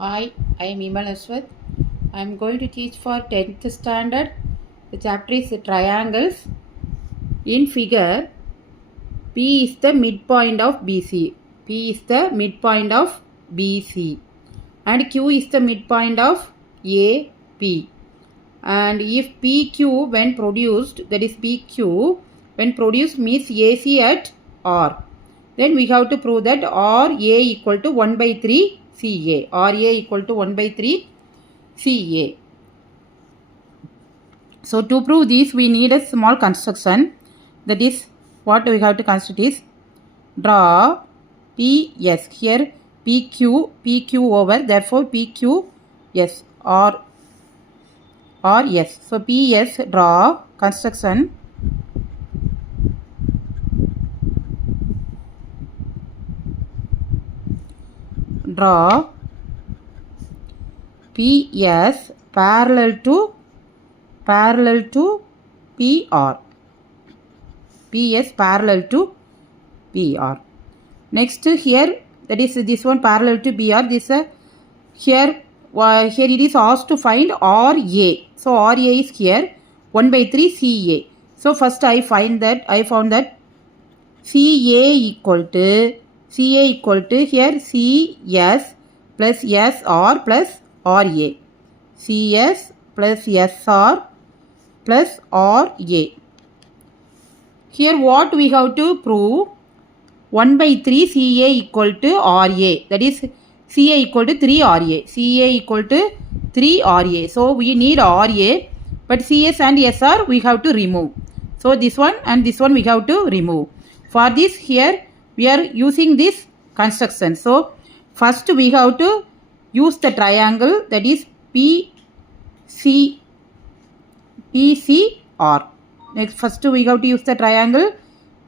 Hi, I am Imal Aswath. I am going to teach for 10th standard. The chapter is triangles. In figure, P is the midpoint of BC. P is the midpoint of BC. And Q is the midpoint of AP. And if PQ when produced, that is PQ, when produced means AC at R. Then we have to prove that RA equal to 1 by 3 CA. RA equal to 1 by 3 CA. So to prove this, we need a small construction. That is, what we have to construct is draw PS. Here PQ over. Therefore PQ yes or yes. So PS draw construction. Draw PS parallel to PR. PS parallel to PR. Next here, that is this one parallel to PR. This here it is asked to find RA. So RA is here 1 by 3 CA. So first I found that CA equal to here CS plus SR plus RA. CS plus SR plus RA. Here what we have to prove? 1 by 3 CA equal to RA. That is CA equal to 3 RA. CA equal to 3 RA. So we need RA, but CS and SR we have to remove. So this one and this one we have to remove. For this here we are using this construction. So first we have to use the triangle, that is PCR. Next first we have to use the triangle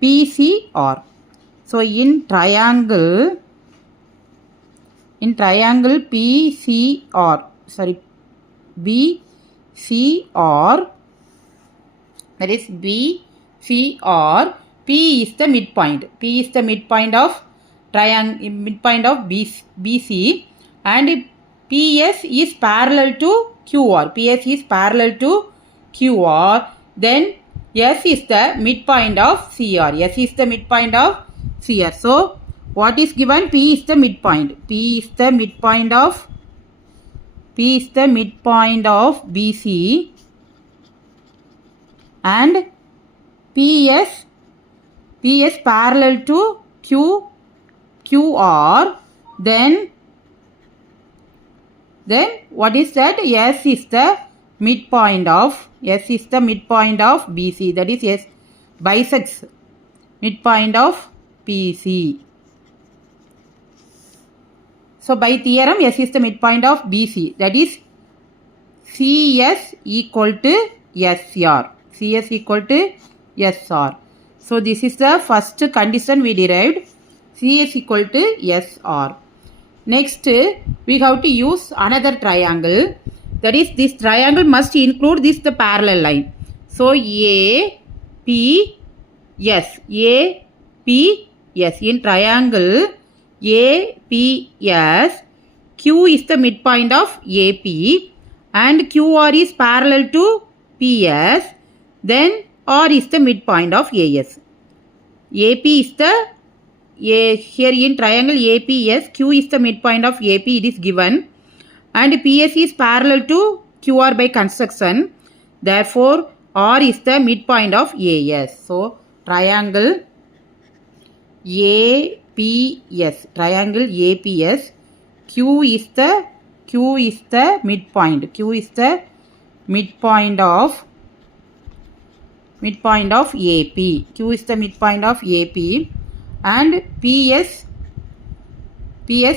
PCR. So in triangle BCR, that is BCR, P is the midpoint. P is the midpoint of BC, and PS is parallel to QR. PS is parallel to QR. Then S is the midpoint of CR. S is the midpoint of CR. So what is given? P is the midpoint. P is the midpoint of BC, and PS parallel to QR. Then what is that? S is the midpoint of BC. That is S bisects midpoint of PC. So by theorem, S is the midpoint of BC. That is CS equal to SR. CS equal to SR. So this is the first condition we derived. CS equal to SR. Next, we have to use another triangle. That is, this triangle must include the parallel line. So APS. In triangle APS, Q is the midpoint of AP and QR is parallel to PS. Then R is the midpoint of AS. AP is the here in triangle APS, Q is the midpoint of AP, it is given, and PS is parallel to QR by construction. Therefore, R is the midpoint of AS. So, triangle APS, Q is the midpoint. Q is the midpoint of AP. Q is the midpoint of AP, and PS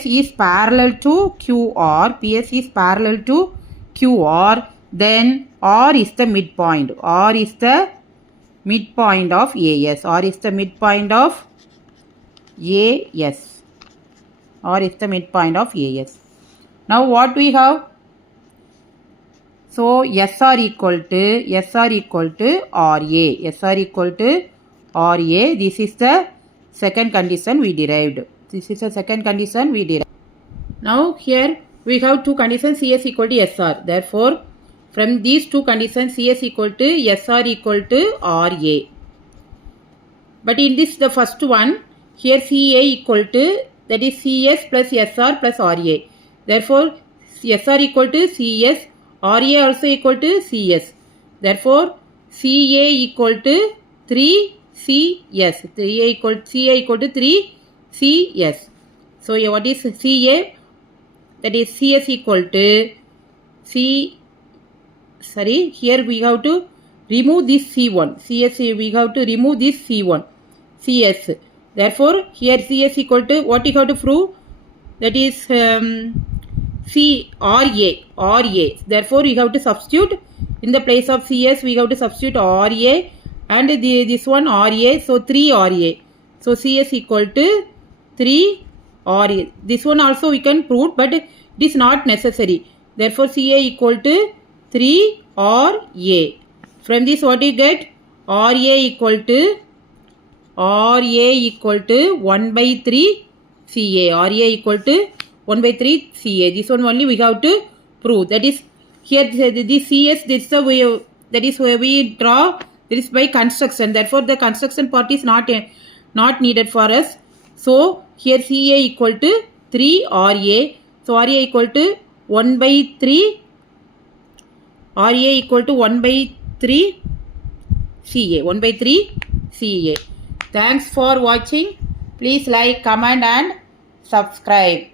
is parallel to QR. PS is parallel to QR. Then R is the midpoint. R is the midpoint of AS. R is the midpoint of AS. R is the midpoint of AS. Now what we have? So SR equal to RA. SR equal to RA. This is the second condition we derived. Now here we have two conditions CS equal to SR. Therefore, from these two conditions CS equal to SR equal to RA. But in this the first one, here CA equal to, that is CS plus SR plus RA. Therefore, SR equal to CS, RA also equal to CS. Therefore, CA equal to 3 CS. CA equal to 3 CS. So what is CA? That is CS equal to here we have to remove this C1. CS we have to remove this C1. CS. Therefore, here CS equal to, what you have to prove? That is RA. Therefore, you have to substitute in the place of CS, we have to substitute RA and this one RA. So 3 RA. So CS equal to 3 RA. This one also we can prove, but it is not necessary. Therefore, CA equal to 3 RA. From this, what you get? RA equal to 1 by 3 CA. RA equal to 1 by 3 CA. This one only we have to prove. That is, here this CS, this is the way, that is where we draw. This is by construction. Therefore, the construction part is not needed for us. So, here CA equal to 3 RA. So, RA equal to 1 by 3. RA equal to 1 by 3 CA. 1 by 3 CA. Thanks for watching. Please like, comment and subscribe.